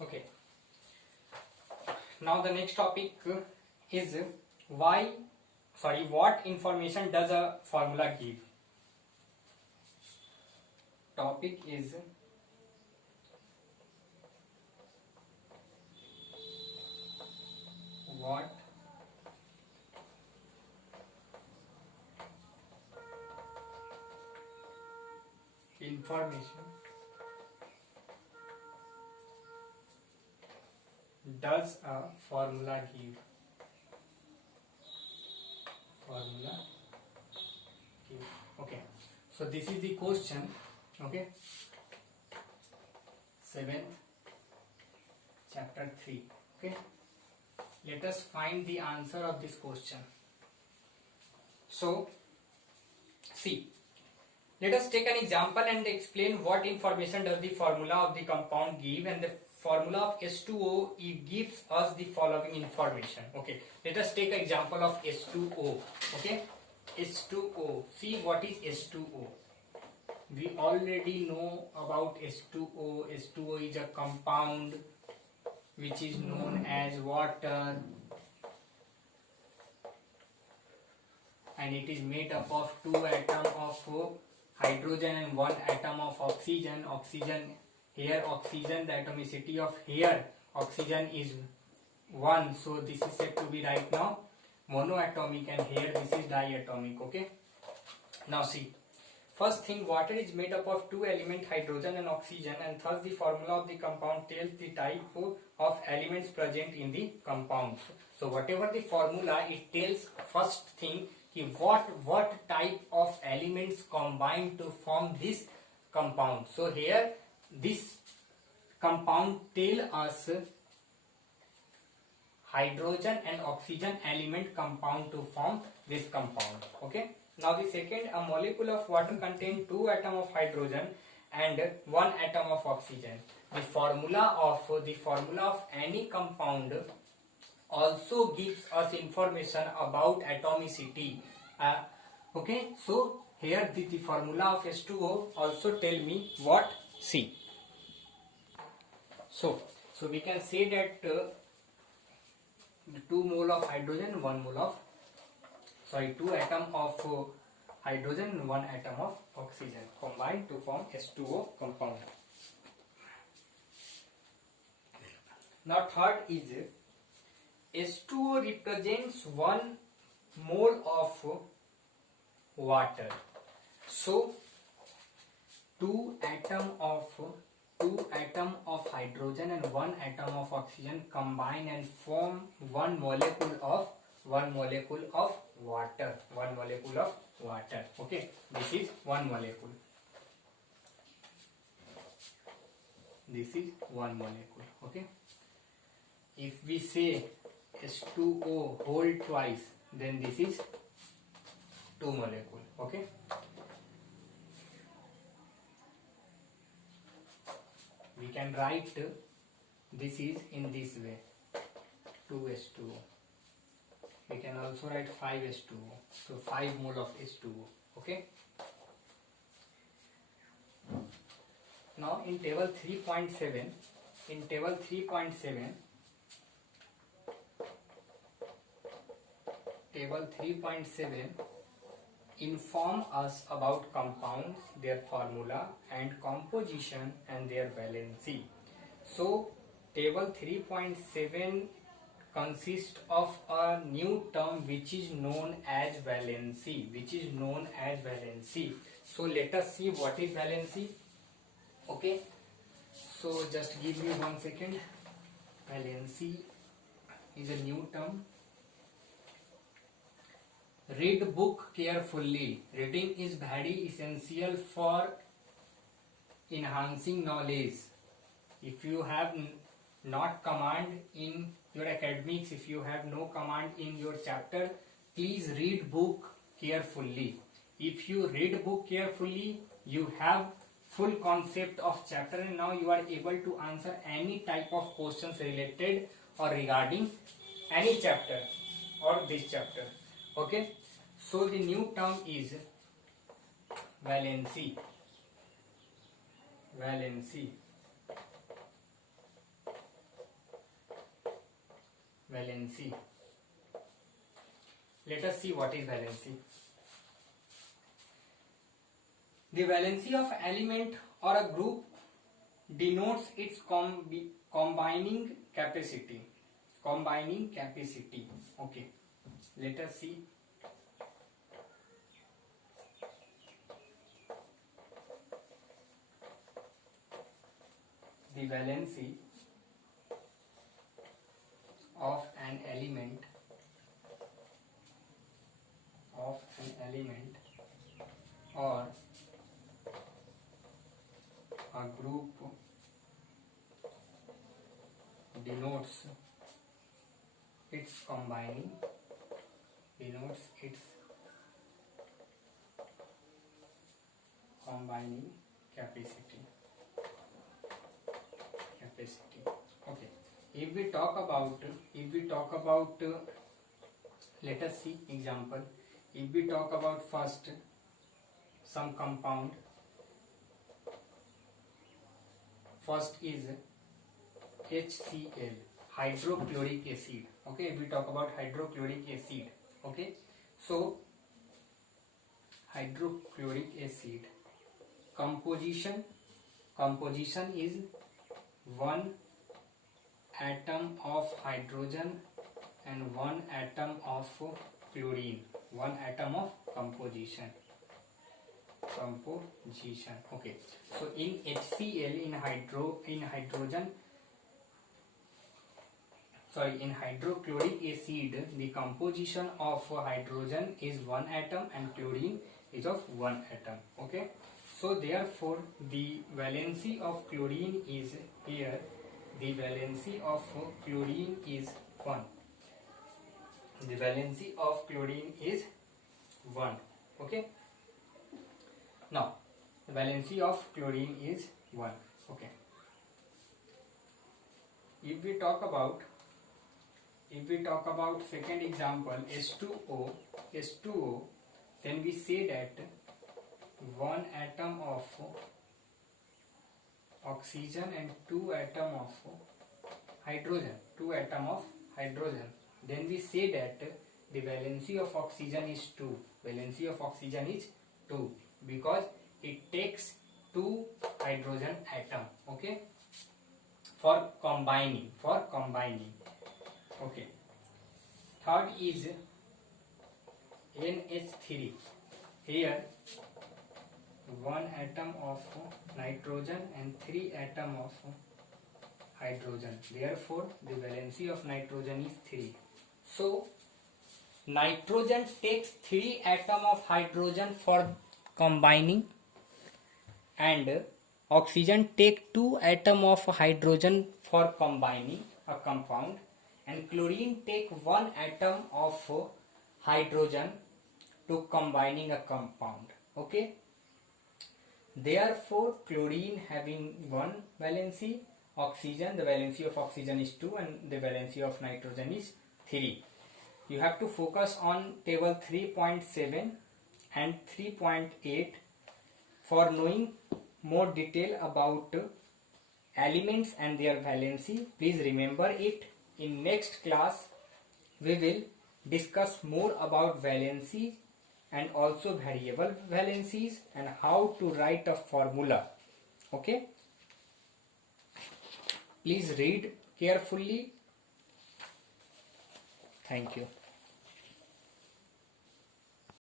Okay. Now the next topic is what information does a formula give? Topic is what information does a formula give? Formula give. Okay. So this is the question. Okay. 7th chapter 3. Okay. Let us find the answer of this question. So, see. Let us take an example and explain what information does the formula of the compound give, and the formula of H2O it gives us the following information. Okay, let us take an example of H2O. Okay, H2O. See what is H2O. We already know about H2O. H2O is a compound which is known as water, and it is made up of 2 atoms of hydrogen and 1 atom of oxygen. Here oxygen, the atomicity of here oxygen is 1, so this is said to be right now monoatomic, and here this is diatomic. Okay, now see, first thing, water is made up of 2 elements, hydrogen and oxygen, and thus the formula of the compound tells the type of elements present in the compound. So whatever the formula, it tells first thing what type of elements combine to form this compound. So here this compound tell us hydrogen and oxygen element compound to form this compound. Okay, now the second, a molecule of water contains 2 atoms of hydrogen and 1 atom of oxygen. The formula of any compound also gives us information about atomicity. Okay, so here the formula of H2O also tell me what. See, so we can say that 2 mole of hydrogen, 1 mole of 2 atom of hydrogen and 1 atom of oxygen combined to form H2O compound. Now third is H2O represents 1 mole of water. So 2 atom of hydrogen and 1 atom of oxygen combine and form 1 molecule of water. Okay, this is 1 molecule. Okay, if we say H2O whole twice, then this is 2 molecule. Okay, we can write this is in this way, 2H2O. We can also write 5H2O, so 5 mole of H2O. Okay, now in table 3.7, table 3.7 inform us about compounds, their formula and composition and their valency. So table 3.7 consists of a new term which is known as valency. So let us see what is valency. Okay, so just give me 1 second. Valency is a new term. Read book carefully. Reading is very essential for enhancing knowledge. If you have not command in your academics, if you have no command in your chapter, please read book carefully. If you read book carefully, you have full concept of chapter, and now you are able to answer any type of questions related or regarding any chapter or this chapter. Okay, so the new term is valency. valency. Let us see what is valency. The valency of element or a group denotes its combining capacity. Combining capacity. Okay. Let us see. The valency of an element or a group denotes its combining capacity. Okay. If we talk about let us see example. If we talk about first some compound, first is HCl, hydrochloric acid. Okay, if we talk about hydrochloric acid, okay, so hydrochloric acid composition is one atom of hydrogen and one atom of chlorine. One atom of composition. Okay, so in HCl, in hydrochloric acid, the composition of hydrogen is one atom and chlorine is of one atom. Okay, so therefore the valency of chlorine is here. The valency of chlorine is 1. The valency of chlorine is 1. Okay. Now, the valency of chlorine is 1. Okay. If we talk about second example, H2O, then we say that one atom of oxygen and two atom of hydrogen. Then we say that the valency of oxygen is 2. Valency of oxygen is 2 because it takes 2 hydrogen atom. Okay, for combining. Okay. Third is NH3. Here one atom of nitrogen and 3 atom of hydrogen. Therefore, the valency of nitrogen is 3. So, nitrogen takes 3 atom of hydrogen for combining and oxygen take 2 atom of hydrogen for combining a compound and chlorine take 1 atom of hydrogen to combining a compound. Okay. Therefore, chlorine having 1 valency, oxygen, the valency of oxygen is 2 and the valency of nitrogen is 3. You have to focus on table 3.7 and 3.8 for knowing more detail about elements and their valency. Please remember it. In next class, we will discuss more about valency and also variable valencies and how to write a formula. Okay. Please read carefully. Thank you.